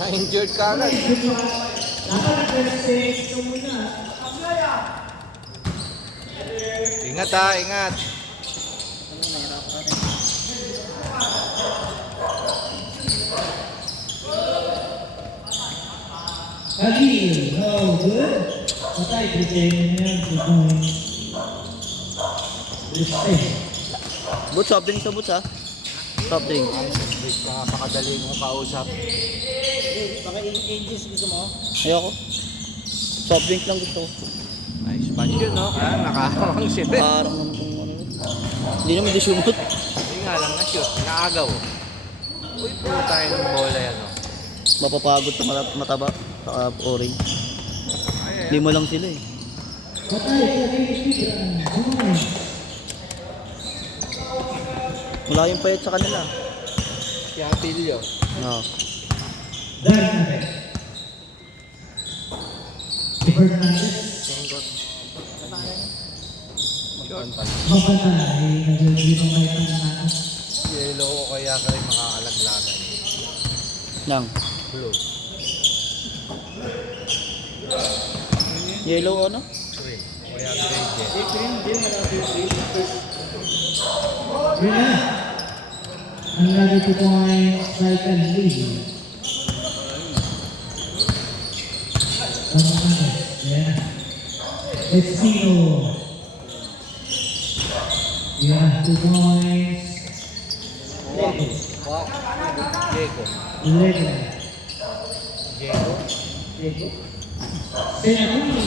Na-injured ka agad. Ingat ha, ingat. Kali, no good. Patay, pretend na yan. Boots, soft drinks to boots ha. Soft drinks. Napakadali mong kausap. Baka angels gusto mo? Ayoko. Soft drinks lang gusto ko. Nice punch yun, no? Nakahamang siya. Parang naman kung ano. Hindi naman di sumot. Hindi nga lang na-shoot. Naagaw. Uy, puro tayo ng bola yan, no? Mapapagod sa mataba. Saka orange. Lima lang sila eh. Wala yung payat sa kanila. Si Atilio. No. Senggot. Yellow o kaya ka rin makakalaglagan. Lang. Blue. Yellow ano? Green. O kaya gray jet. Another 2 points, strike and lead. Yeah. Espino. Yeah, 2 points. Diego. Lega. Diego. Senatini.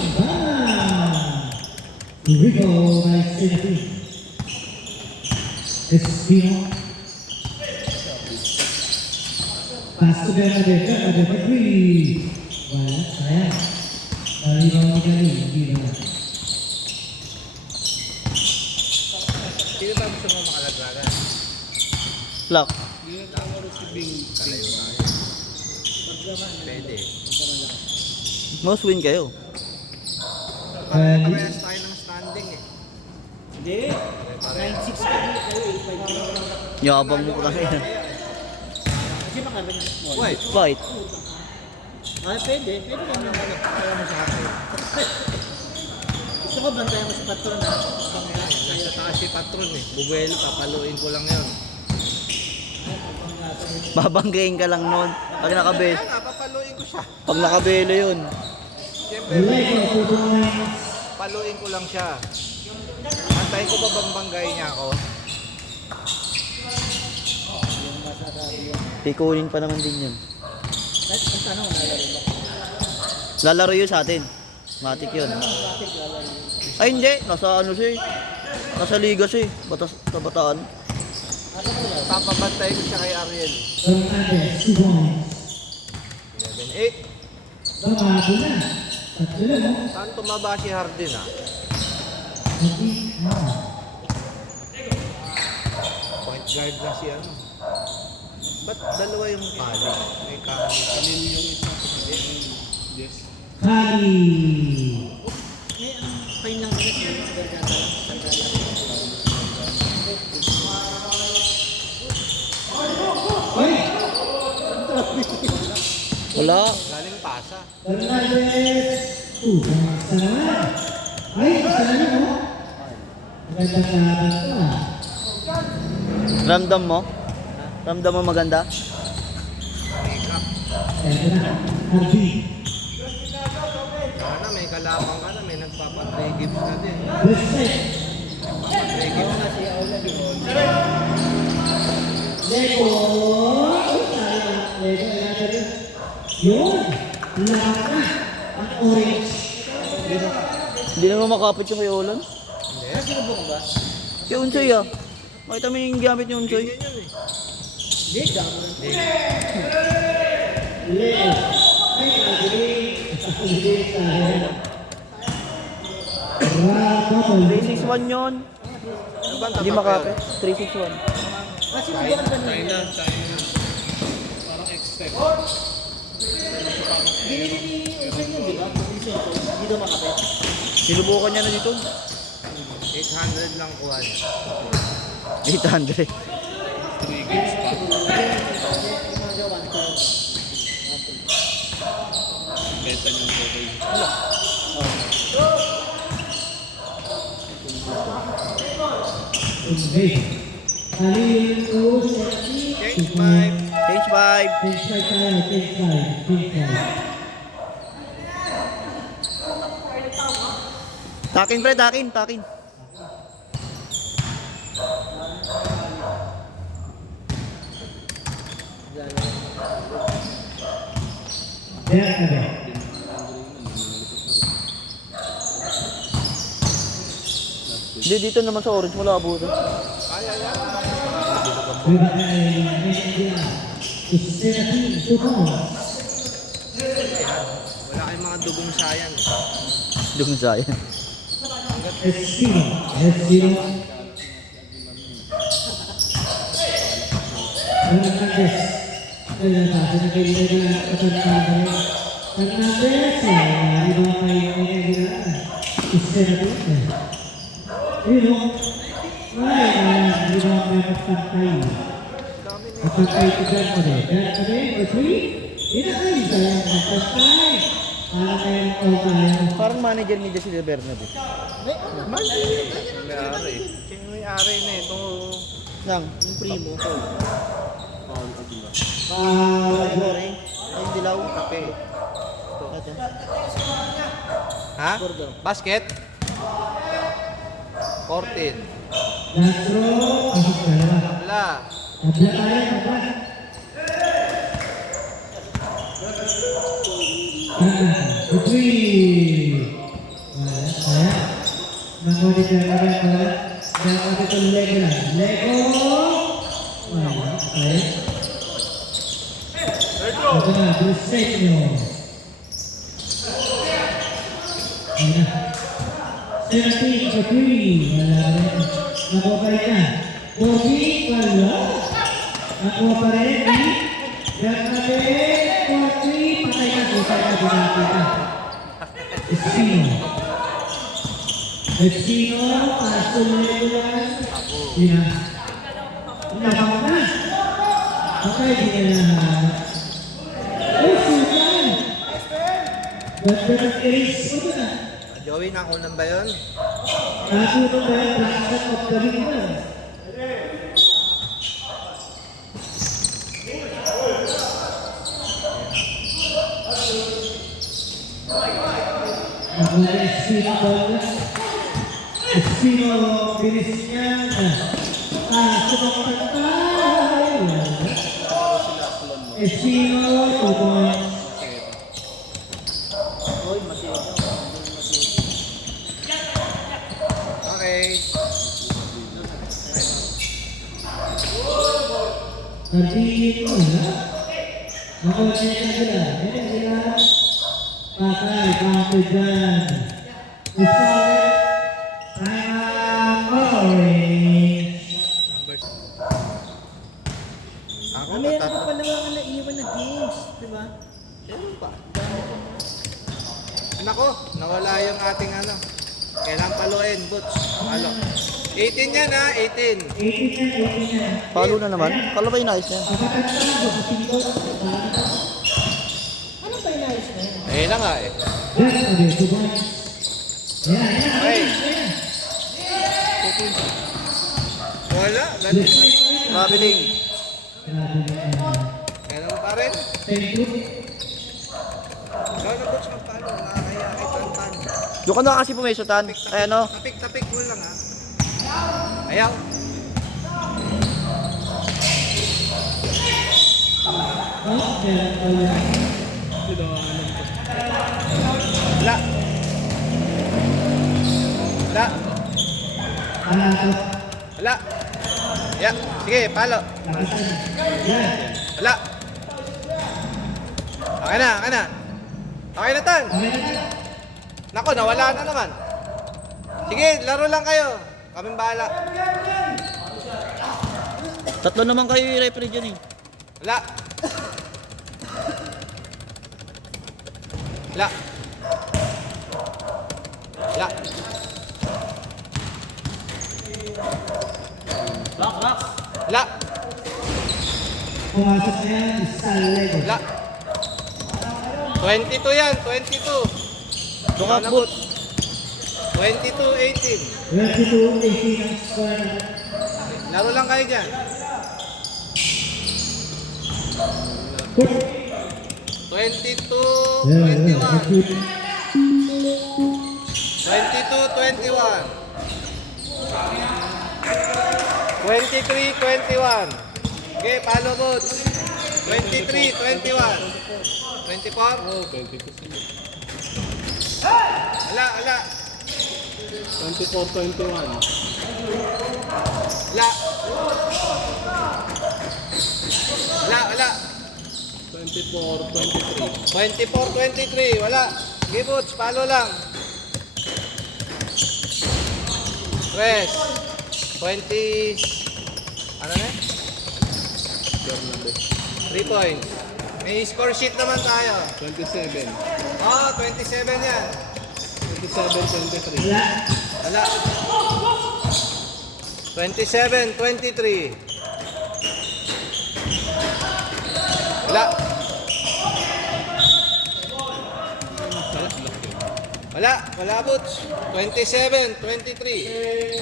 Rico by Senatini. Espino. Pass to Bernadette for 3. Wala, sayang. Rebound ni Gali, hindi naman. Sino ba gusto mo makalaglagan? Lock. Kalayo tayo. Pwede. Most win kayo. Parehas tayo ng standing eh. Hindi. 9-6 ka dito, 8-5. Yabang mo kasi. Kasi makalaban niya. Wait. Fight. Pwede. Pwede lang naman. Kaya mo sa akin. Gusto ko bantayan mo sa patron ha. Nasa taas si patron eh. Bubuelo, papaluin ko lang yun. Babanggain ka lang nun. Pag nakabelo. Kaya nga, papaluin ko siya. Pag nakabelo yun. Siyempre, paluin ko lang siya. Antayin ko ba banggayin niya ako? Pikunin pa naman din yun. Ang tanong, nalaro ba? Lalaro yun sa atin. Matik yun. Ay hindi. Nasa ano siya eh. Nasa liga siya eh. Batas, sa bataan. Papabantay ko siya kay Ariel. Fernandez, 2 points. 11-8. Babago na. Tatlo na, no? Saan tumaba si Harden ah? Point guard na si ano. Ba't dalawa yung kali? May kali. Kalil yung isa. Yes. Kali. Fine lang kasi sa garganta lang. Oy! Wala. Galing pasa. Fernandez. Basta naman. Ay, isa na lang, oh. Magandang laban to, ah. Ramdam mo? Ramdam mo maganda? Make up. Eto na. Hardy. Sana may kalabang ka na. May nagpapatay gift na din. Respect. Nagpapatay gift na siya. Lego. Ay, sayang. Lego, natin rin. Yun. Lahat na. Ang orange. Hindi naman makapit yung kay Olan. Hindi. Sinubo ko ba? Kaya Unsay ah. Makita mo yung gamit ni Unsay. Ganyan yun eh. Hindi, damo lang. Lego. Ay, agree. Agree tayo. Rapapal. 361 yun. Ano ba ang Hindi tapak makapit. yun? 361. Sinubo ko kanina. Hindi ni Usain yun, di ba? Usain ko, hindi daw makapit. Sinubukan niya na dito. 800 lang kuha niya. 800. 3 games pa. Yung mga gawan ko. Benta niyo po kayo. Okay. Halil to Seti. Change 5. Change 5. Change 5 tayo. Change 5. Change 5. Takin, pre, takin, takin. There ka ba? Hindi, dito naman sa orange mo labo. Diba kay India? Seti. 2 points. Wala kayong mga dugong sayang. Dung sayan. Espino. Espino. Hernandez. Kaya natin na kailangan na Hernandez. Hernandez. Diba kay India? Seti. Ayun o. Ay, diba may magpantay. Magpantay ko dyan mo rin. Dyan ka rin, or 3. Inakay, sayang magpantay. Para kayong all-time. Parang manager ni Jesse Bernabé. May-ari. Sino may-ari na ito? Nang, Yung primo ko. ay, boring. Ay, dilaw. Kape. Ito. Ha? Gordo. Basket? 14. Lastro, pasok dalawa. Wala. Tabla tayo, tabla. Putri. Saya. Nako di jalan wala. Jangan itu Lego lang. Lego. Wala. Saya. Ito na, Bruseño. Ayan na. 17 for 3. Wala rin. Nakuha pa rin na. 14, wala. Nakuha pa rin. Gagawin. 4-3. Patay na. Patay na. Patay na. Espino. Espino. Pasok mo rin yan. Yan. Nakakaw na. Patay din na. Oh, sudan. Ganda ng ace. Ano na? Joey, nakunan ba yun? Nasunod na yung lahat of the ring na. Nakuha Espino Bolas. Espino bilis niya. Sumapagpay. Espino, 2 points. Oy, masira. Okay. Nagiging mo na. Nakuha niya yung sila. Ayan sila. Patay, patay dyan. Gusto ko rin. Orange. Numbers. Ako, Meron ka matata. pa naman naiwan na games, di ba? Meron pa. Nako, nawala yung ating ano. Kailangan paluin, Butch. Palo. 18 yan ha, 18. 18 yan, 18 yan. Palo na naman. Kala ba yung nice niya? Pagkakataon ko, kapito. Ano ba yung ayos na yun? Eh na nga eh. Yan, sabi, 2 points. Ayan, ayan. Okay. Ayan. Wala, ganun. Grabe din. Grabe na yan. Ganun pa rin. Thank you. Ikaw na, Butch, magpalo. Nakakaya kay Tantan. Doon ka na kasi pumesutan. Ay ano? Tapik mo lang ha. Ayaw. Oh, kaya wala. Wala. Wala. Wala to. Wala. Yeah. Sige, palo. Lakisan. Yan. Wala. Okay na, okay na. Okay na, Tan. Okay na yan. Nako, nawala na naman. Sige, laro lang kayo. Kaming bahala. Tatlo naman kayo yung referee dyan eh. Wala. Wala. Wala. La. Pumasok na yan, Salego. La. 22 yan, 22. Tukabot. 22-18. 22-18 ang score na. Laro lang kayo dyan. 22-21. 22-21. 23-21. Okay, palo bots. 23-21. 24? Oh, 22. Ala. 24-21. Ala. 24-23. 24-23. Wala. Okay, bots. Palo lang. Press. 20. Ano na? 3 points. May score sheet naman tayo. 27. Oh, 27 yan. 27-23. Wala. 27-23. Wala. Wala boots. 27-23.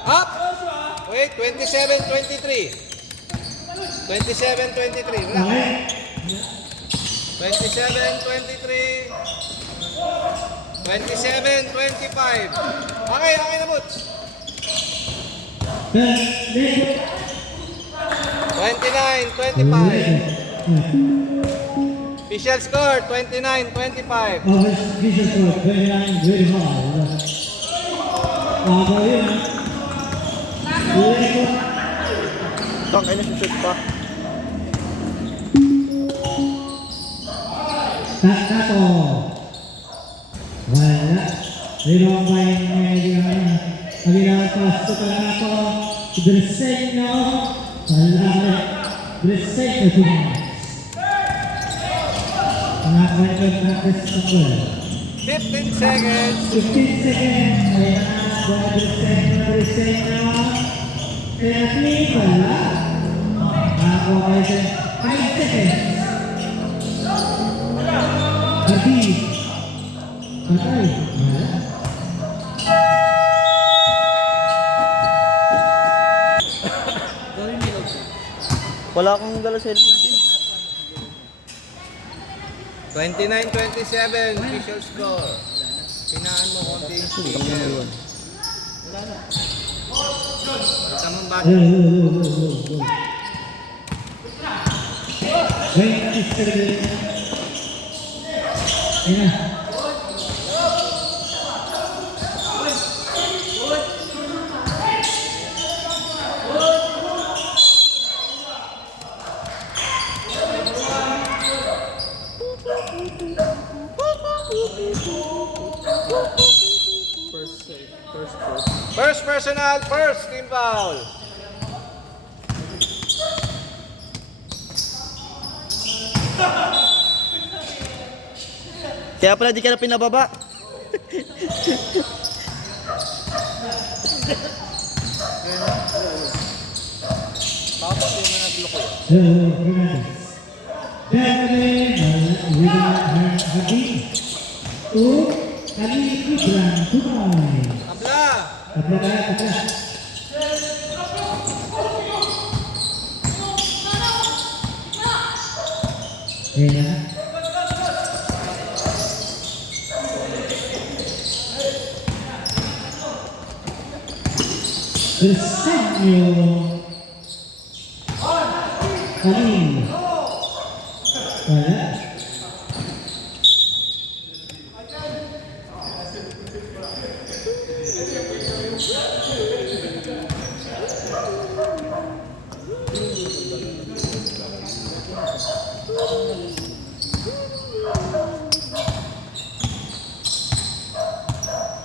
Up! Wait, 27-23. 27-23. Wala. Okay. 27-23. 27-25. Okay na boots. 29-25. Official score, 29-25. Official score, 29, very hard. Ako yun. Tang, ay nasushoot pa. Tatato. Wala. Limang bayan medyo kabilang pasto ka na ako. Dresenyo. Wala. Dresenyo tumas. Nakakwento na Dresenyo. 15 seconds. 15 seconds. Ayan na. Dresenyo. Kaya ni wala. Ako kayo sa 5 seconds. Hati. Patay. Wala. Wala akong dala cellphone din. 29-27, official score. Pinaan mo konti yung speaker. Tamang bata. Go. 27. Ayan na. First personal, first team foul. Kaya pala di ka na pinababa. Tapos hindi mo nagloko. Abla! Bersenyo Kalim Wala.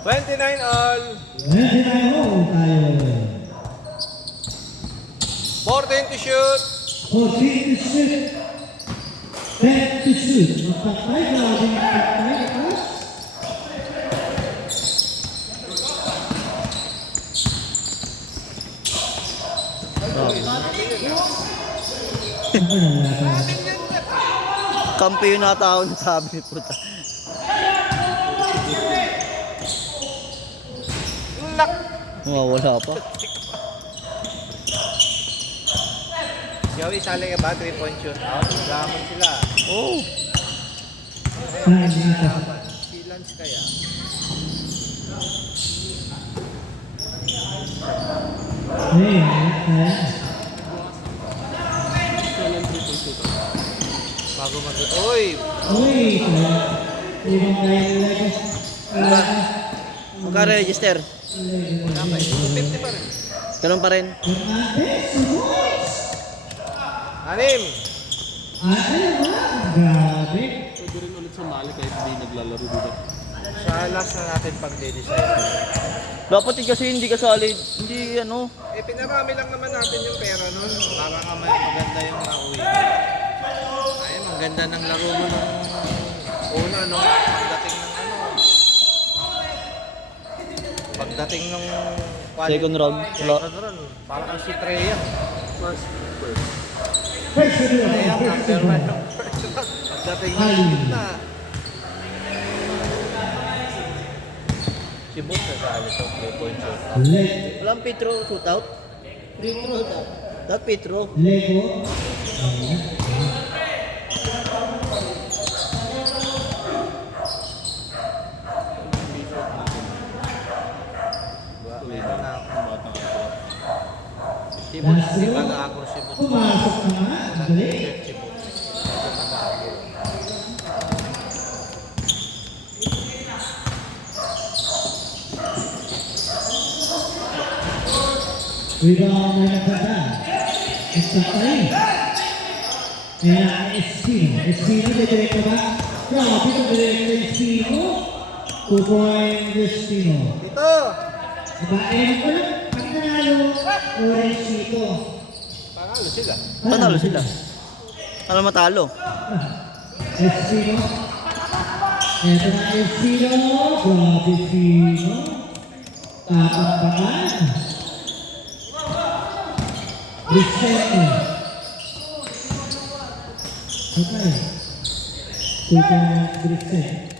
$29 all. 29 all tayo. 14 to shoot. 14 to shoot. 10 to shoot. Magpapay ka natin. Magpapay ka. Ano na laban? Kampiyon na tao na sabi ni puta. Mawawala pa. Joey, sali ka ba? 3-point shoot out. Lamang sila. Oh. Saan nata? Si Lance kaya. Ay, kaya. Bago mag... Uy! Uy, kaya. Ibang kaya nila ko. Magkano register? Wala pa eh. 250 pa rin. Ganun pa rin. Anim! Ano ba? Grabe. Pwede rin ulit sumali kahit hindi naglalaro dito. Sa last na natin pag-design. Dapat kasi hindi kasali. Hindi ano. Eh, pinarami lang naman natin yung pera nun. Para nga maganda yung nauwi. Ayun, ang ganda ng laro mo nung una, no? Pagdating ng Second round. Wala. Second round. Parang ang si Treya. First. First to do it. Treya, First to number do 1 it. ng first round. Pagdating ng gitna. Si Boot nasali sa 3-point shot. Leg. Walang Petro shootout. Free throw daw. Dapat Petro. Lego. Meron na ako. Si Boot, hindi pa na-across si Boot. Pumasok naman. Dali. Si Boot. Nag-across. Rebound na nagkata. Isa pa rin. Kaya Espino. Espino, direkta ba? Grabe kung direkta Espino. 2 point Espino. Dito! Diba, ko lang. Pag nanalo, orange dito. Panalo sila. Panalo sila. Ano matalo? Espino. Ito na Espino. Grabe Espino. Tapang-tapan. Vicente. Okay. Super Vicente.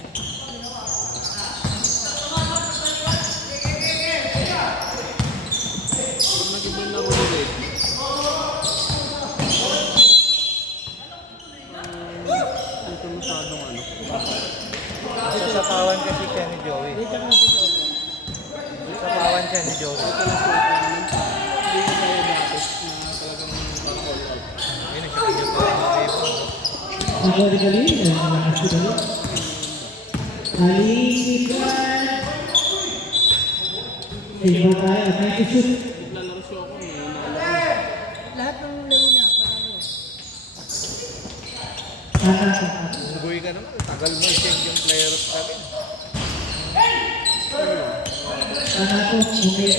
Nag-ibang laro ni Red. Ito masyadong ano. Sasapawan kasi siya ni Joey. Sasapawan siya ni Joey. Hindi na tayo dati na talagang parang all out. Ayun, siya kanya pa rin mga ibon. Ako di kali. Malakas di kali. Kalikan. Iba tayo. Thank you, shoot. Naglalaro siya ako ngayon. Lahat ng laro niya, parang Unggoy ka naman. Tagal mo i-change yung player of the game. Sana to. Okay.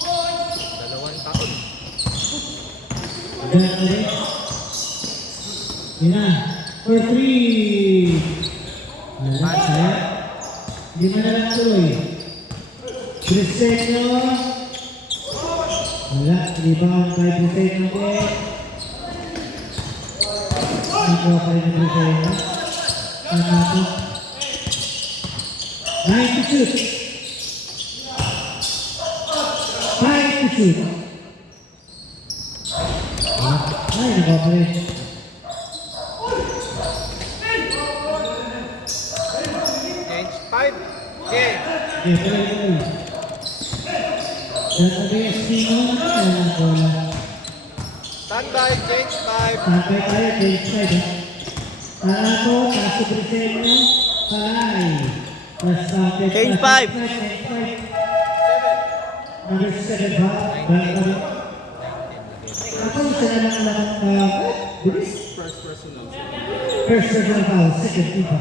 2 taon. Ganun ulit. Yun na. For 3. Wala. Saya. Hindi mo na lang tuloy. Cristiano. Wala. Rebound kay Cristiano din. Ito pa rin ang Cristiano. Sana to. 9 to shoot. 5 to shoot. Ay, nagpapalit. Change 5. Okay. Okay, tuloy. Sabi Espino. Ayan, bola. Standby. Change 5. Sampai tayo, change side. Ako, kaso Briseño, palay. Tapos sampai Change tayo, five. change five. Number 7 ba? Balik. Ako, isa na lang bilis. First personal. First personal foul, second FIFA.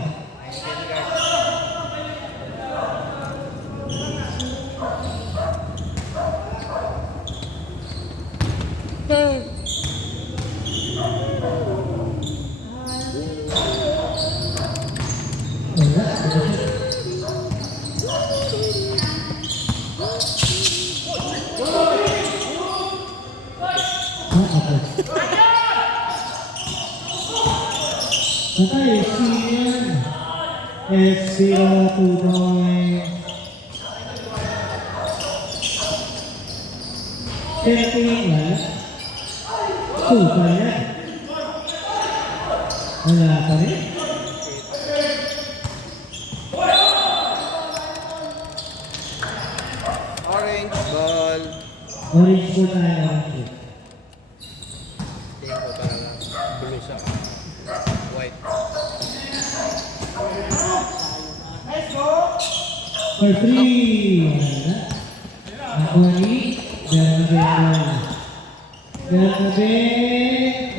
Wala. Patay, Senior. S0, 2 points. 13, wala. 2 pa yan. Wala pa rin. Orange ball. Orange po tayo. Orange. Tingin ko parang blue sa white. For 3, wala. Aquani, Bernabe. Bernabe,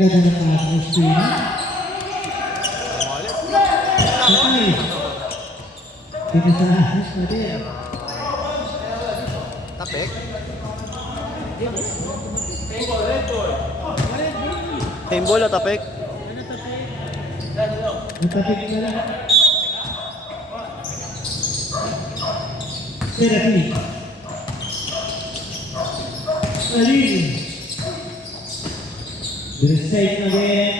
ganda na pa ako, Christina. Patay. Dito sa ahas pa din. Tapik. Team ball o tapik? Natapik na lang. Serapi. Salin. Berside na din.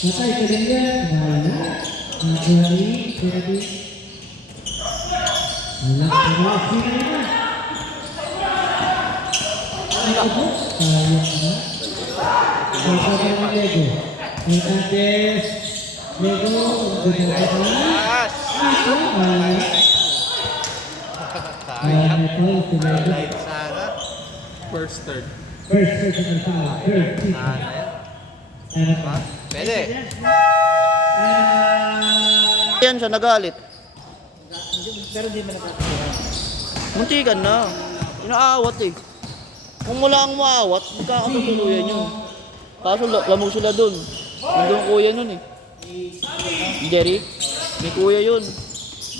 Patay ka din yan. Wala. Aquani, Serapi. Wala ka ba? Sino na? Sayang na. Ay, sabi ng Lego. Hernandez. Lego. Ganda ka. Yes! Third, Sana. First, third. personal foul. Third, Sana yan. Pwede. Yan siya, nagalit. Pero di mo nakakasira. Muntikan na. Inaawat eh. Kung wala ang maawat, magkakatutuluyan yun. Kaso lamog sila dun. Nandun kuya nun eh. Jerry, may kuya yun.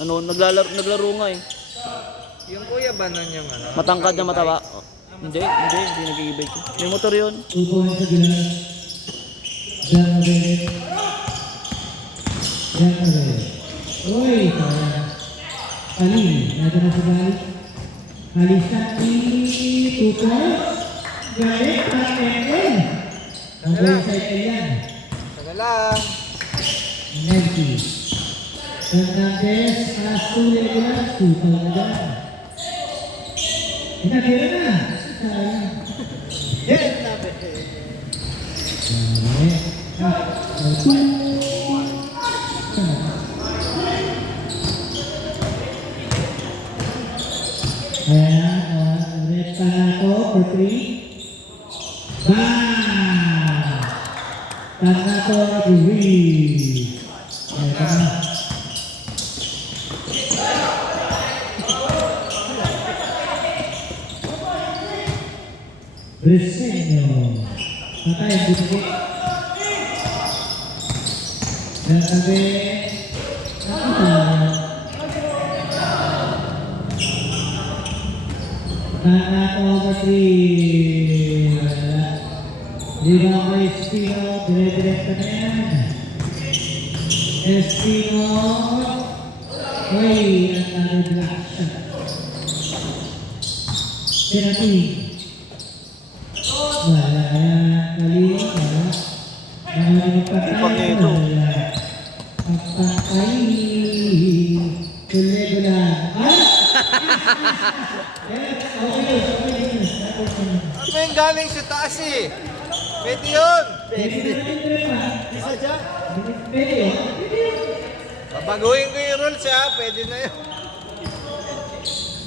Ano, naglaro nga eh. Yung kuya ba nun yung ano? Matangkad na mataba. Oh. Hindi nag-i-bike. May motor yun. 2 points sa gilas. Jan Abel. Jan Abel. Uy, sayang. Alin, natin na sa balik. Alisan ni 2 points. Galit at ML. Ang buhay sa yan. Taga lang. Nelky. Fernandez, Astule gilas. 2 points na dyan. Inakira na. Sayang. Yes, nabe. Ayan, ulit Tanato for 3. Bang! Tanato release. Ayan na. Briseño. Patay ang buti. Natabi. Tanato over 3. Liba ko Espino. Dire-direct na yan. Espino. Uy, another black shot. Serapi. Wala, mali, wala. Ipag niya ito. Pagpatay. Tuloy-gula. Ah! Okay. Ano yung galing sa taas eh? Pwede yun. Isa dyan. Pwede yun. Babaguhin ko yung rules ha. Pwede na yun.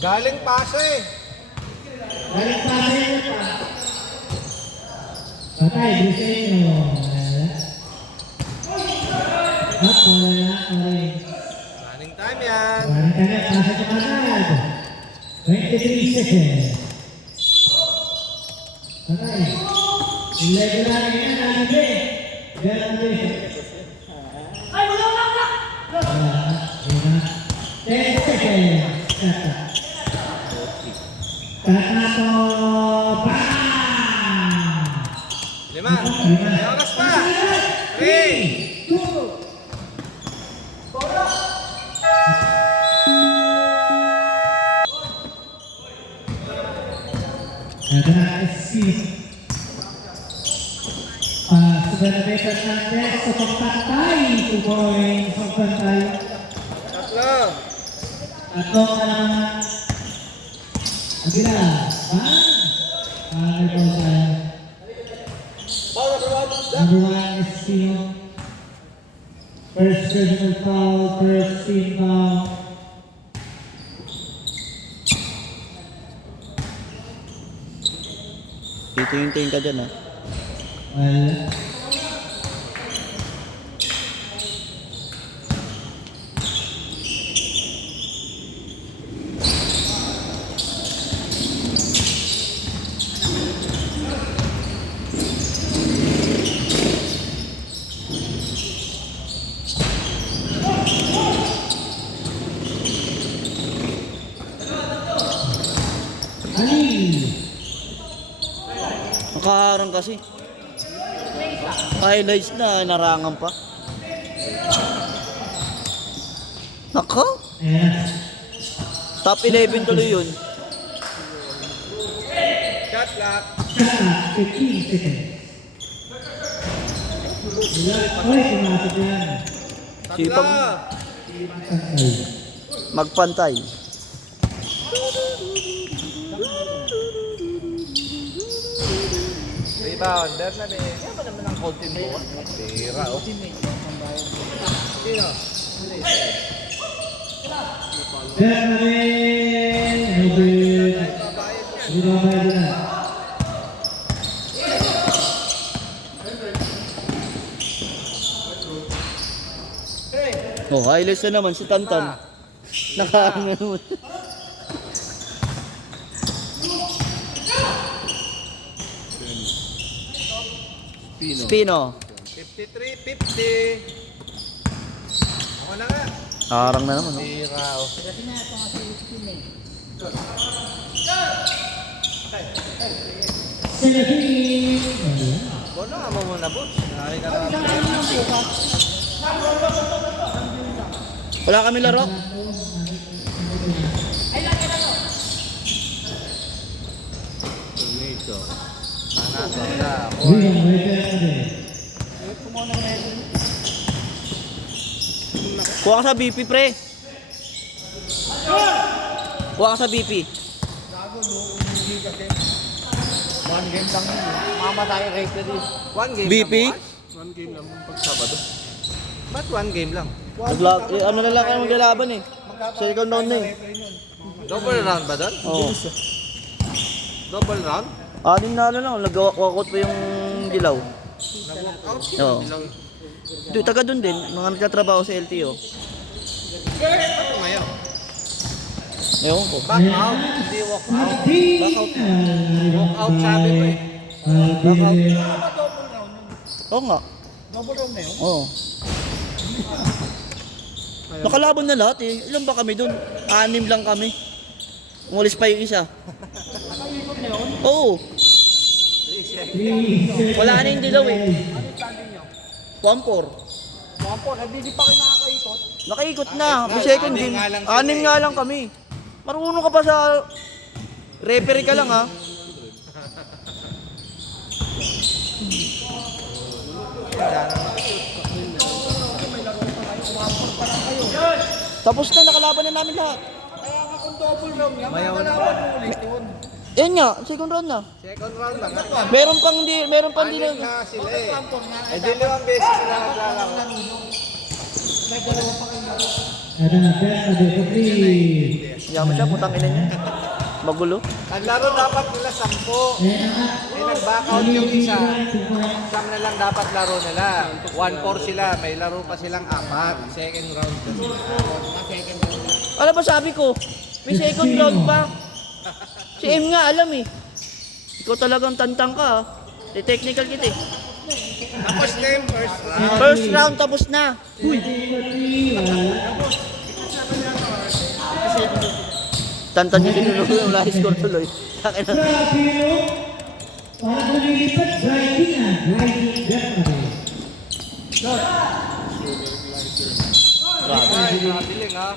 Galing paso eh. Balik pa sa inyo pa. Patay, Briseño. Wala. Up, wala. Orange. Running time yan. Walang kagat, pasa ka agad. 23 seconds. Patay. Ilego lang yan, Andre. Ganun din. Ay, wala. Wala. 10 seconds. Kata. Tanato. Bang! 5. May oras pa. 3. Ada SC. Fernandez Fernandez sa pagpantay. 2 points ang pantay. Tatlo. Tatlo ka naman. Agila. Ay po tayo. Number 1 is Pino. First personal foul, first team foul. Titingin ka dyan, ah. Well, Nakaharang kasi. Highlights na, narangan pa. Nako, ayan. top 11 tuloy yun. Shot clock. 15 seconds. Oy, pumasok yan. Sipag Pantay. magpantay. Rebounder na eh. Kaya ba naman ang konting buwan? Tira, oh. Sino? Bernabé. Robert. Hindi ba bayad na? Oh, highlights na naman si Tantan. Nakaharang na naman. Spino. 53-50. Ako na nga. Harang na naman, oh. Tira, oh. Seventeen. Bono nga mo muna, boss. Nari ka na. Wala kami laro. Tumito. Panato na. Rebound by Bernabé. Kuha ka sa BP, pre. Kuha ka sa BP. One game lang yun. Mamatay rate din. One game BP? lang. One game lang pag Sabado. Ba't one game lang? Ano na lang kayo maglalaban eh. Second round na eh. Double round ba doon? Oo. Double round? Anim na lang, nag-walkout pa yung dilaw. Nag-walkout? Oo. Doon, taga doon din, mga nagtatrabaho sa LTO. Ba't ngayon? Ewan ko. Back out? Hindi walk out. Back out. Walk out sabi mo eh. Oo nga. Double round na yun. Oo. Nakalaban na lahat eh. Ilan ba kami doon? 6 lang kami. Umalis pa yung isa. Oo. Wala na yung dilaw eh. 1-4. Wapo, hindi pa kayo nakakaikot. Nakaikot na. May second game. 6 nga lang kami. Marunong ka pa sa... Referee ka lang ha. Tapos na, nakalaban na namin lahat. Kaya nga kung double round yan, Mayaw na. makakalaban mo ulit yun. Yan nga, second round na. Second round lang. Meron pang hindi Anim na... na sila eh. Eh di 5 beses sila naglalaro. Ada na Bernabé for three. Yaman siya, putang ina niya. Magulo. Ang laro dapat nila 10. Eh nag-back out yung isa. Siyam na lang dapat laro nila. 1-4 sila. May laro pa silang 4. Second round pa sila. Alam ba sabi ko, may second round pa. Si M nga alam eh. Ikaw talagang tantang ka ha. Di technical kita eh. Tapos na yung first round. First round tapos na. Tantan niya tinulog yung last score tuloy. Takin na. Rapino. Para lumilipat, driving na. Driving Bernabé. Grabe. Ay, nabiling ha.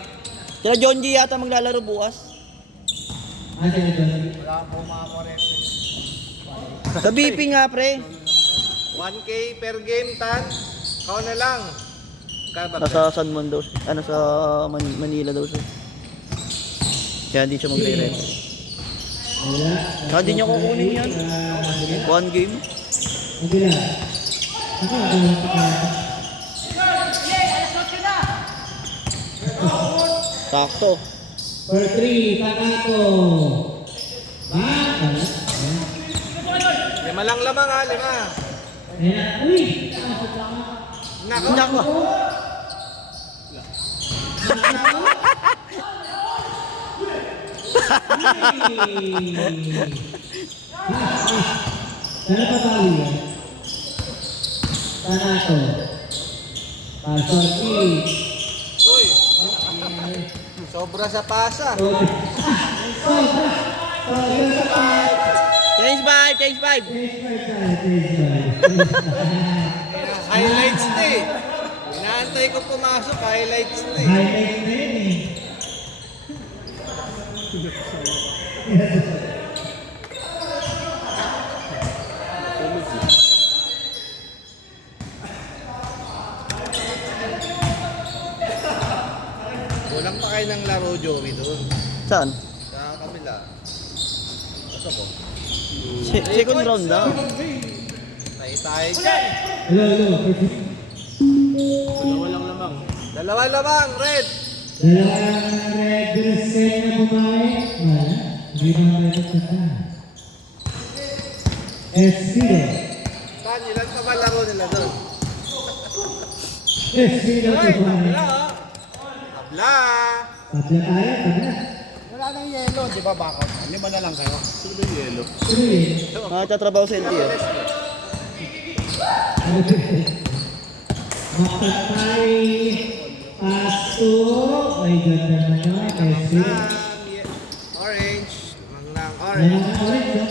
Sila John G yata maglalaro bukas. Ada na doon. Wala po mga 40. Sa BP nga pre. 1K per game, Tan. Ikaw na lang. Kabab. Nasa San Juan daw siya. Nasa Manila daw siya. Kaya hindi siya magre-rent. Wala. Kaya hindi niya kukunin yan. One game. Kabila. Ako, Sakto. For 3, Takato. Lima lang lamang ha, 5. Ayan. Uy! Nako. Nako. Sana pa tayo yan? Takato. Pasok 8. Uy. Sobra sa pasa. Change 5, change 5. Highlights na eh. Inaantay ko pumasok, highlights na eh. Highlight na yun eh. Kulang pa kayo ng laro, Joey, doon. Saan? Sa kabila. Asa ko? Second round na. Tayo dyan. Hello, hello. Dalawa lang lamang. Dalawa lamang, red. Dalawang red dress na bumae. Wala. Hindi ba meron ka pa? Espido. Tan, ilan pa ba laro nila doon? Espido Ay, bumae. tabla oh. Tabla. Tabla tayo, tabla. Wala nang yelo, di ba baka? 5 na lang kayo. Sino ba yung yellow? Tuloy. Tatrabaho sa LTO. Makatay. Pasto. Ay, ganda naman. Espido. Orange. Lamang ng Ayan orange. ang orange, no?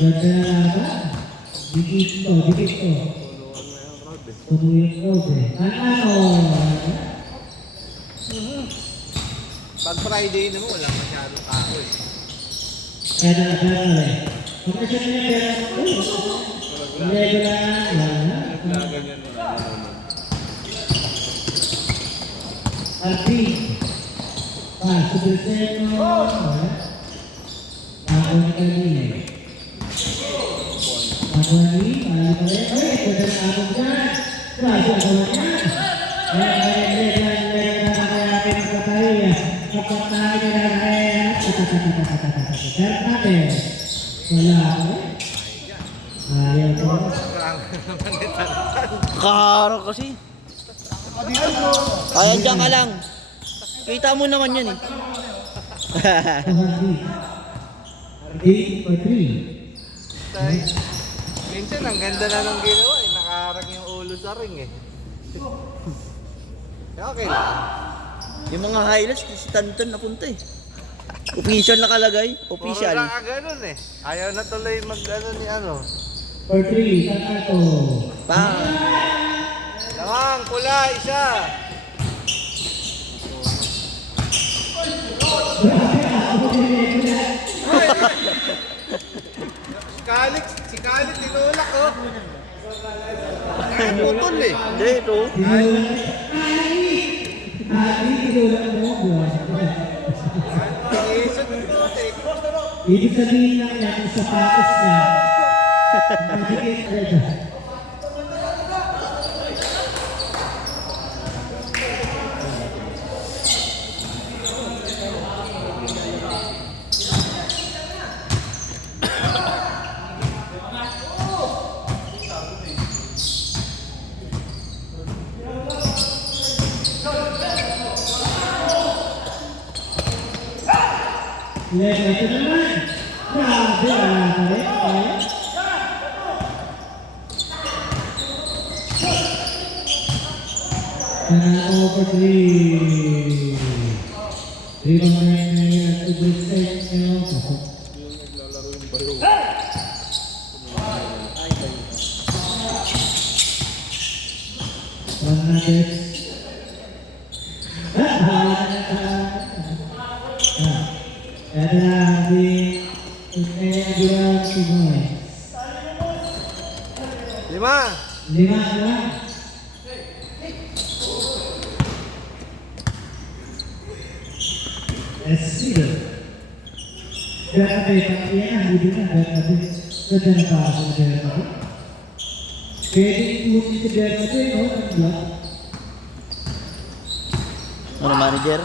Ganda na laban. Dikit to, dikit to. Puno yung road eh. Ano? Pag Friday naman, walang masyadong tao eh. Kaya na eh. Pagkasya na niya, pero regular, wala. Ganyan na lang. Arti. Super Seno. Wala. Ako ni kanina. Ako ni, ayaw pa rin. Ay, pwede na ako dyan. Klase ako na yan. Kapag tayo na rin. Pero natin. Wala ako eh. Ayaw ko. Grabe naman ni Tan. Kaharap kasi. Kaya dyan ka lang. Kita mo naman yan eh. 8 or 3. Tay. Minsan, ang ganda na ng ginawa eh. Nakaharang yung ulo sa ring eh. Okay lang. Yung mga highlights, si Tanton napunta eh. Official nakalagay. Official. Puro nakaganon eh. Ayaw na tuloy mag-ano ni ano. For 3, Takato. Pa. Lamang, pula, isa. Si Kalik, tinulak oh. Ay, putol eh. Hindi, ito. Tinulak mo mo. Isot ng putik. Ibig sabihin lang yan yung sapatos niya. Magiging red. Yes, ito naman. Grabe, wala ka rin. Over 3. 3 bang na yun at ibig sa inyo. Pasok. One nuggets. Ito na ang ating Indian Pinoy. 5. 5 lang. Esilo. Bernabe, yan, hindi na, Bernabe. Ganda na para sa Bernabe. Pwedeng iunin si Bernabe, no? Ang block. Ano manager?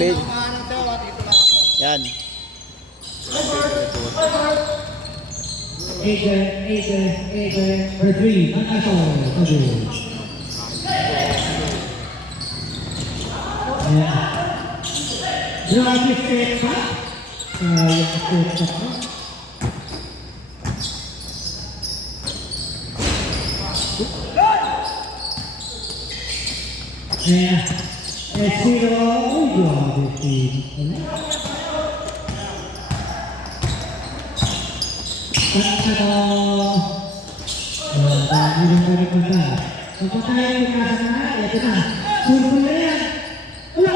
Pwede. Yan. Eight, for 3. Ang aso, sabi. Ayan. Grabe step back. Yung step back mo. Ayan. Esilo. Oh, grabe team. Dami rin pa rin punta. Kapag tayo ay kasa na, ito na. Pulpul na yan. Wala!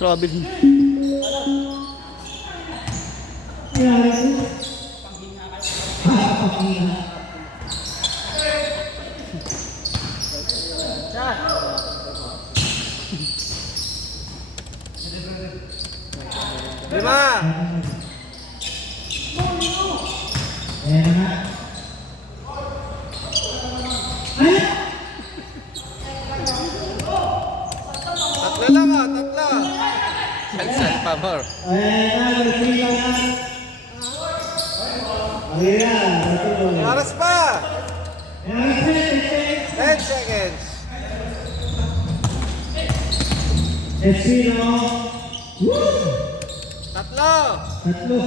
Trouble. Kaya ito. Panghinga. Lima. Ayan na nga. Ay! Tatlo lang ah, tatlo. Salsal pa more. Ayan na, mag-3 lang na. Ayan, ito. Oras pa. Ayan, 10 seconds. Esino. Woo! Tatlo. Tatlo.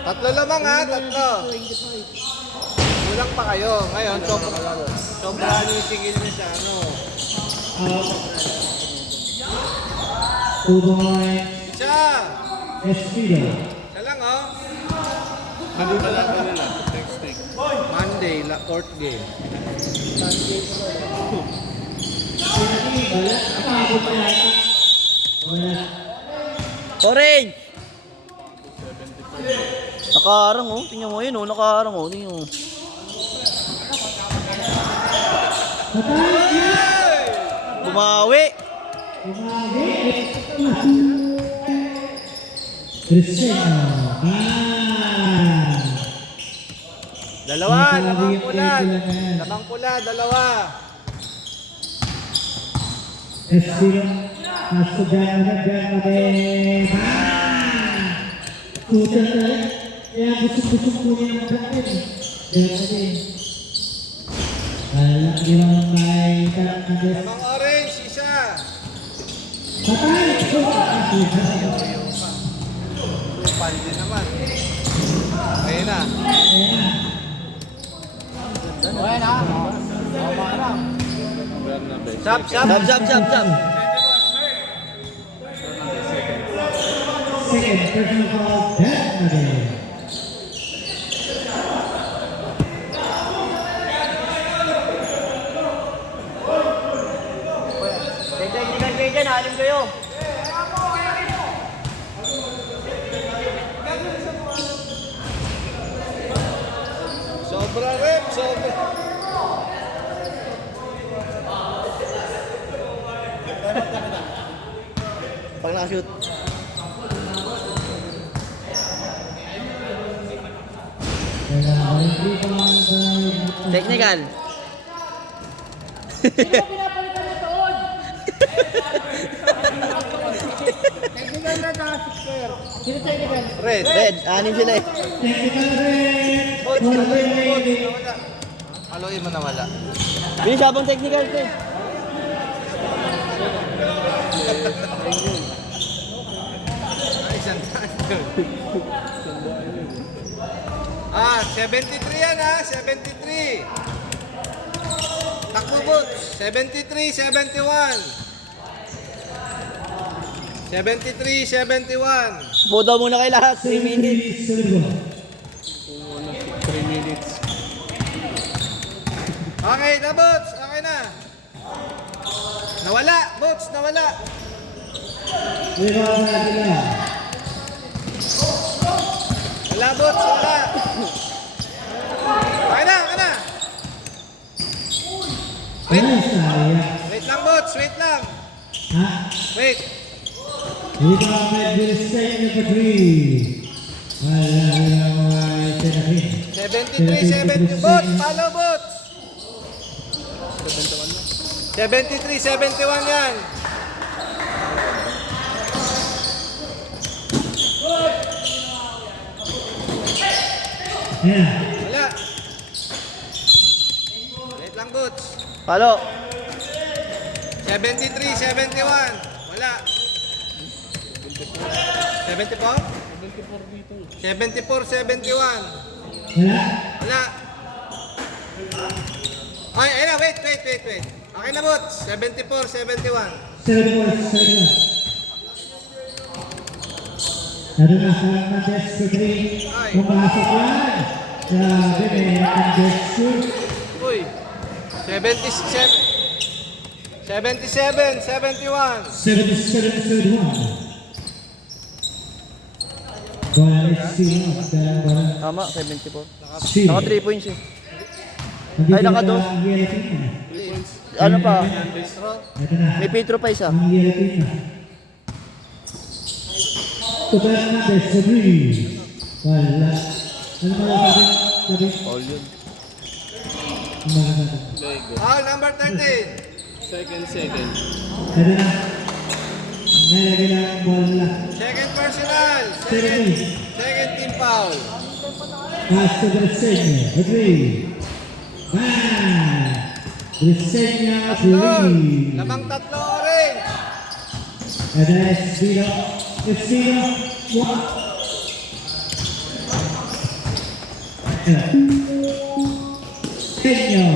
Tatlo lamang ha, tatlo. Kulang pa kayo. Ngayon, sobra yung tingin niya sa ano. 2 boy. Isa. Esino. Isa lang oh. Ano pala nila? Texting. Monday, fourth game. Wala. Apabot pa yata. Wala. Orange! Nakaharang oh. Tingnan mo yun oh. Nakaharang oh. Tingnan mo. Bumawi! Cristiano. Dalawa, lamang pula. Lamang pula, dalawa. Esino. Pasok dyan natin. Kutan na rin. Kaya busog-busog po niya ang kapit. Dyan natin. Alam niyo ang may kanakagis. Lamang orange, isa. Patay! Tupal din naman. Ayun na. Ayan. Chop, chop. Jab, jab, jab, jab. Second personal foul. Dyan natin. Kayo dyan, halim kayo. Sobra rep, sobra. Pag nakashoot. Technical. Red. Red, anim sila eh. Technical red. Coach, aloy mo, coach. Nawala. Aloy mo nawala. Bilis habang technical to. Ay, sandaan yun. 73 yan ha, 73. Takbo boots, 73, 71. 73-71. Boda muna kayo lahat, 3 minutes. 3 minutes. Okay na, Boots. Okay na. Nawala, Boots. Nawala. Rebound sa Aguila. Wala, Boots. Wala. Okay na, okay na. Wait. Sayang. Wait lang, Boots. Wait lang. Ha? Wait. Rebound by Bilisay number 3. Wala mga Senatrin. 73-70. Boots. Follow, Boots. 73-71 yan. Ayan. Wala. Wait lang, Boots. Palo. 73-71. Wala. 74? 74-71. Wala. Wala. Ay, ayun na. Wait. Okay na, Boots. 74-71. 7-4. Ano na sa Mandes sa 3. Pumasok yan. Grabe, may congestion. Uy. 77-71. 77-71. Bola Sino. Dalang bola. Tama, 74. Sino. Naka 3 points eh. Nandito Ay, naka na dos. ang yellow team. Ano pa? Ito na. May Petro pa isa. Ang yellow team. Tubar Mandes sa 3. Wala. Ano mo lang sabi? All yun. Lego. Foul number 13. Second. Ito na. Nalagay na ang bola. Second personal. Second. Second team foul. Pass to Briseño. A 3. Bang! Briseño, Lol. 3. Lamang tatlo orange. And then Espino. Espino. 1. Briseño.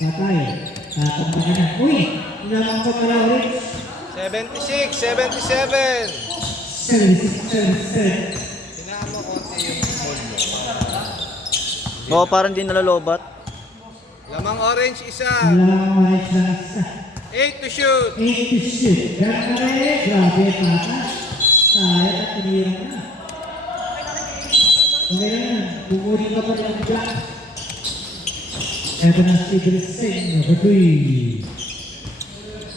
Patay. Tatambakan na. Uy! Lamang ko pala ulit. 76-77. 76-77. Hinaan mo konti yung ball mo. Oo, parang di nalalobat. Lamang orange isa. Lamang ulit na isa. 8 to shoot. 86. Ganun na rin. Grabe, tata. Sayang at tinirang na. Okay na yan. Bumunin ka pa ng black. Ito na si Briseño. For 3.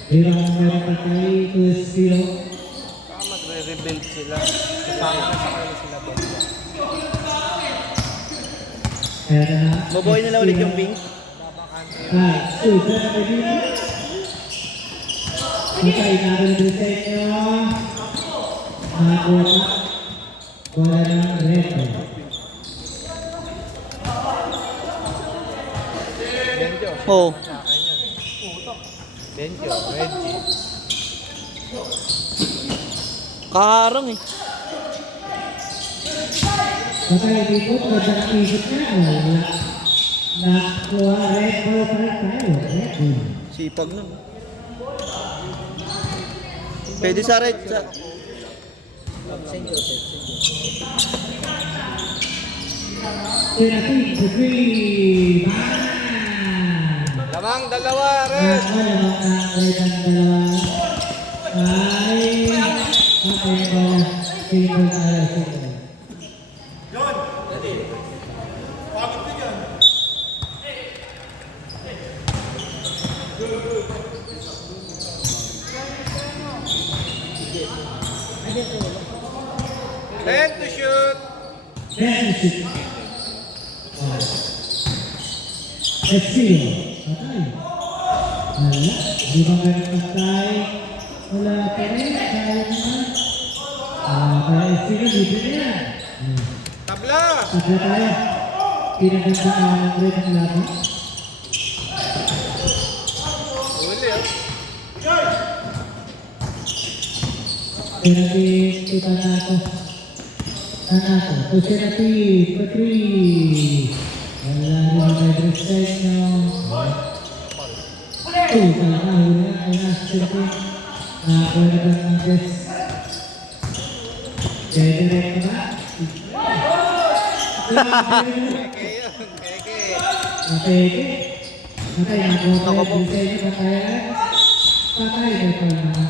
Hirang meron pa kay Espino. Baka magre-rebuild sila. Kasama na sa kanila sila ba? Ito na. Baboy nila ulit yung pink. Sutra na kay Dino. Okay, nabi ni Briseño. Nakakuha na. Wala ng red. Benjo. Oo. Sa akin yan. Benjo, Reggie. Kaharang eh. Patay dito, magandang isip na. Wala. Nakuha red ball pa rin tayo. Red ball. Sipag nun. Pwede sa right. Sa... Sinati, the 3. Bang! Lamang dalawa, red. Ako naman ang red ang dalawa. Ay, patay ko na. Single tayo, single. Ten to shoot. Benefit. Exilo. Patay. Wala. Di ba ganun patay? Wala pa rin. Kaya naman. Kaya Exilo, dito na yan. Tabla. Tatla tayo. Pinaganda ka ng red ang laban. Huli, oh. Pinagkita na ako. Pusin natin. For 3. Wala rin may Briseño. Talaga huli na. Ay nasa natin. Wala ba ng Mandes. Direct ba? Keke yun, keke. Okay. Okay, ako po sa inyo patayan. Patay na ito na.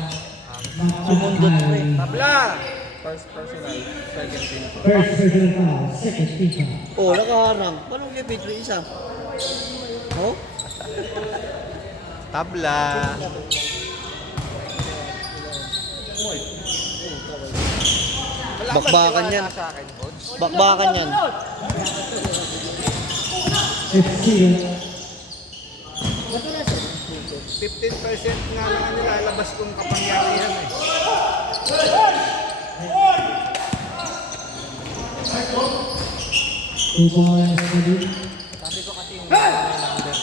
Sumundot pa eh. Tabla! First personal, second team. First personal foul, second team foul. Oh, nakaharang. Paano kay Pedro isa? Oh? Tabla! Wala Bakbakan bang tiwala yan. sa akin, coach? Bakbakan yan. F0. 15% nga lang ang nilalabas kong kapangyarihan eh. Two balls na din. Sabi ko kasi yung number niya.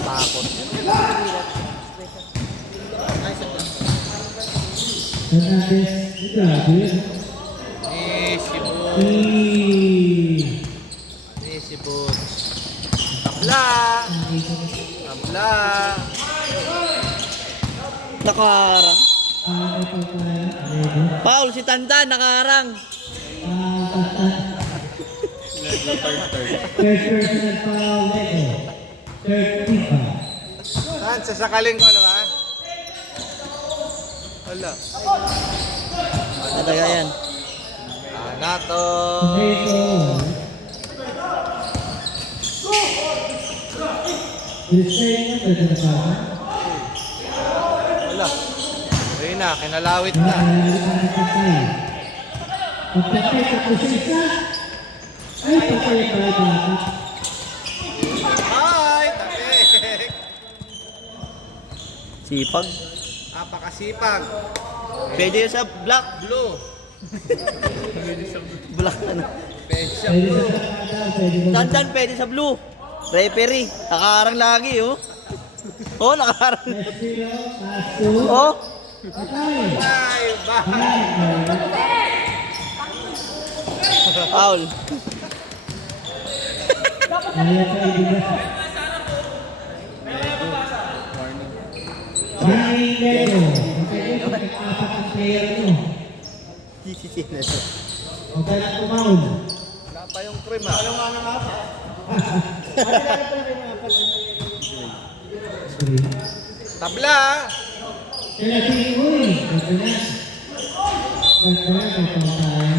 Takot. Hernandez. Grabe yun. Easy boot. Eee. Easy boot. Tabla! Tabla! Nakaharang. Ito tayo. Ready? Paul, si Tantan, nakaharang. First personal foul, Lego. Third team foul. Saan? Sasakalin ko ano ba? Wala. Ano kaya yan? Nato! Lego. Design na personal foul. Wala. Ayun na, kinalawit na. Pagpatay sa kusisa. Ay, patay ba dapat? Ay, tapik! Sipag. Apakasipag. Pwede yun sa black. Blue. Black ano. Pensya Pwede blue. sa daw, pwede ba? Tantan, pwede sa blue. Referee. Nakaharang lagi, oh. Oh, nakaharang. F0, pass to. Oh. Patay. Ay, ba? Paul. Kaya sa ibigas. Warning Lego. Okay, pag-apat ang player mo. Huwag ka na kumaon. Wala pa yung cream ah. Tabla! Kaya si Uy. Huwag na. Pagpatay.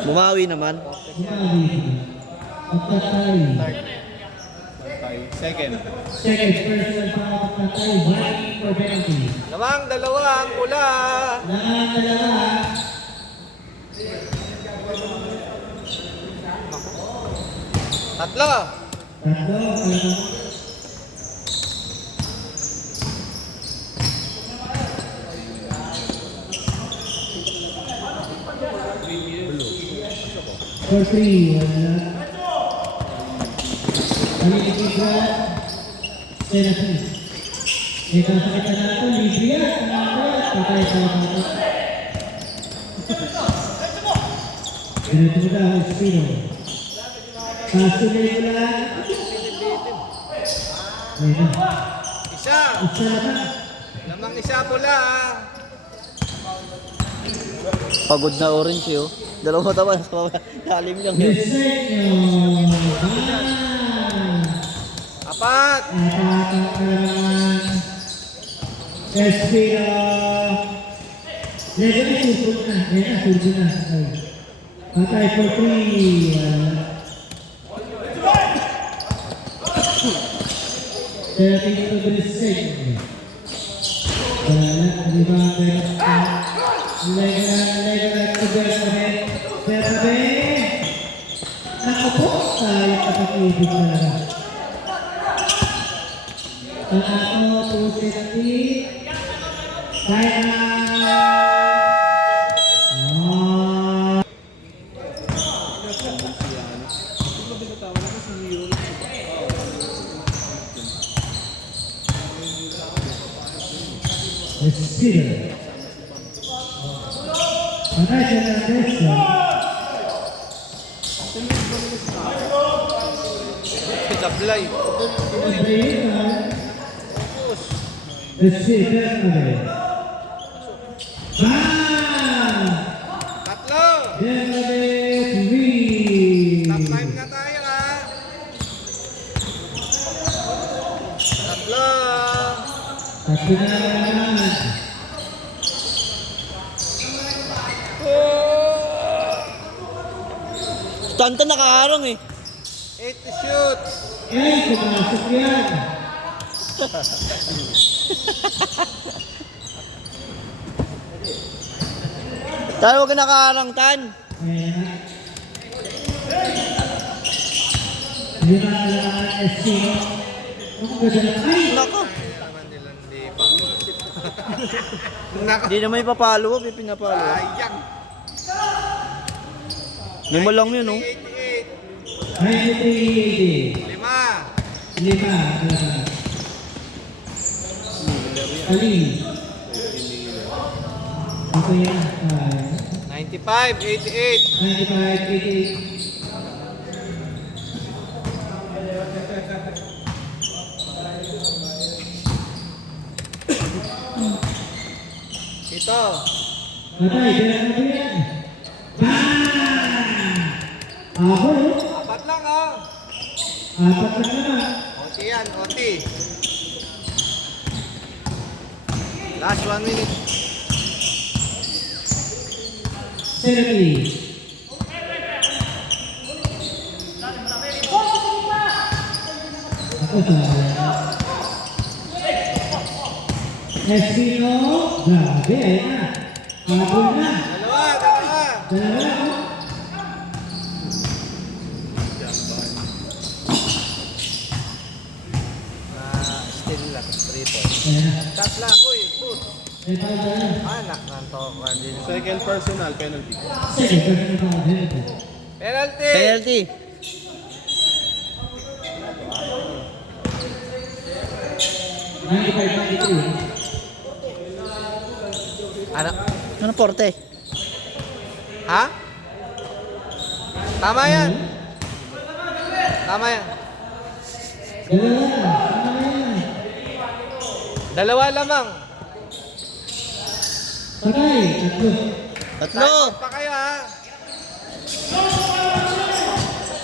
Bumawi naman. Bumawi. Pagpatay. Second. Second personal foul, pagpatay. Warning for penalty. Lamang dalawa ang pula. Nakakalawa. Tatlo. Tatlo. Kalawa. For three, wala. Panitigran. Senatri. May kasakitan na ito, libre yan. Patay sa mga. Ganito mo daw, Espino. Pasunay ko lang. Ayun na. Isa. Isa na ba? Lamang isa pula. Pagod na orange, oh. Dalawa tawa. Lalim lang yun. Disenyo. Apat. Apat. Espino. Lego na sulpot na. Ayan na, sulpot na. Ayun. Patay for three. Kaya tingin ko Disenyo. Wala. Di ba? Lego na. Pero naku po. Tayo kapag-ibig talaga. Ang ako, 250. Kaya na. Espino. Patay siya ng Dexter. Tablay. Espino. Espino. Bang! Tatlo. Elizabeth Reed. Top 5 na tayo ha. Tatlo. Tatlo na naman. Stanton nakaharang eh. 8 to shoot. Eh, pumasok yan. Tara, huwag ka nakaharang, Tan. Ayan na. Hindi na kailangan SC. Ang ganda na. Ay! Nako. Naman nilang di pa. Nako. Hindi naman ipapalo, huwag yung pinapalo. Sayang. Lima lang yun, oh. 88. 93. Lima. Lima. Ali. Ako yan. 95, 88. 95, 88. Ito. Patay, bilang mo yan. Bang! Abo. Apat lang oh. Apat na naman. OT yan, OT. Last 1 minute. 70. Ako sa Espino. Grabe, ayun na. Habol na. Dalawa, dalawa. Dalawa na, oh. Still lang, 3 points. Ayan na. Shot lang, uy. Put. May foul ba na? Anak ng to. Second personal penalty. Sige, pwede na foul. Penalty. Penalty. Penalty. Anak. Ano, porte? Ha? Tama yan. Tama yan. Dalawa lamang. Patay, tatlo. Tatlo. Time out pa kayo ha.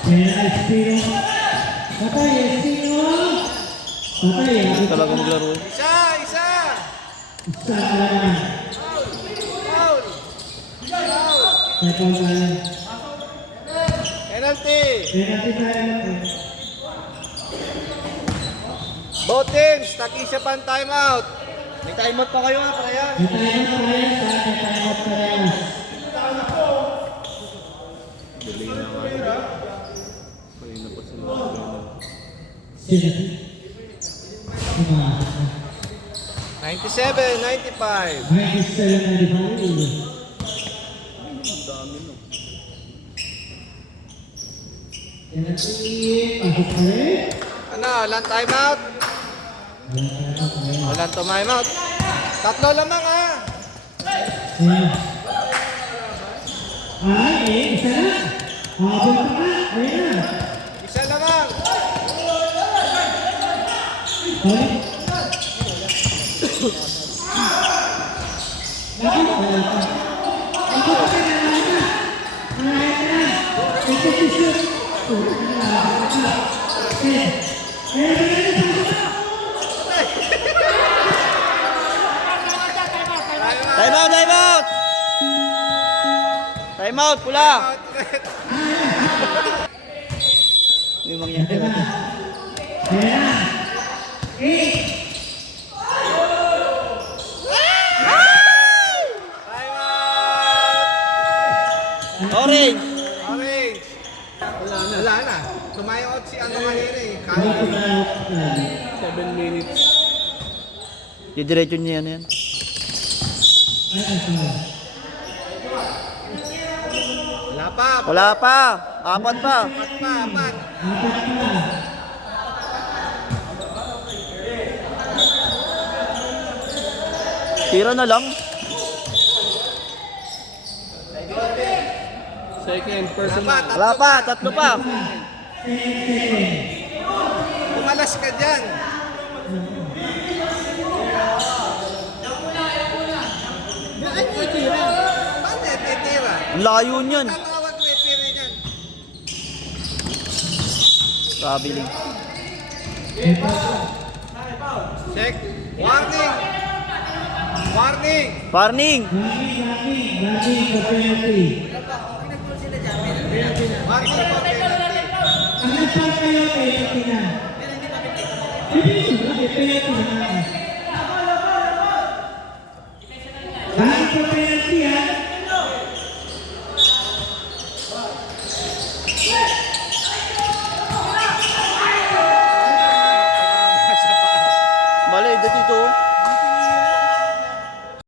Kaya Espino. Patay, Espino. Patay, Talagang maglaro eh. Isa, isa. Isa ka lang. Foul. Foul. May foul tayo. Penalty. Penalty tayo. Both teams, tag-isa pa ang timeout. May timeout pa kayo ha, parehas. May timeout tayo sa ating timeout tayo. Delay na nga. Kanina pa sila. Sila. Diba? 97, 95. May isa lang na di ba? Dami no. Penalty. Pasok pa rin. Ano, walang timeout? Walang timeout. Tatlo lamang ha. Ayan. Ay, isa lang. Habol pa ka. Ayan na. Isa lamang. Balik. Lagi. Wala pa. Ako pa ka na. Malayan na. Ito si shoot. Time out, time out! Time out, pula! Hindi mangyari. Orange! Orange. Wala na. Tumayo out si ano kanina eh. Wala Kalo. pa na. 7 minutes. Didiretso niya yan. Wala pa. Wala pa! Apat pa! Apat pa, apat. Apat pa. Tira na lang. Second Wala personal. pa. Wala pa, tatlo pa. Pumalas ka dyan. Ang layo niyan. Tatawag mo ipiri niyan. Traveling. Check. Warning! Warning! Warning! Warning sa penalty. Warning po penalty. Ang nagpang kayo, penalty na. Penalty na. Warning sa penalty, ha?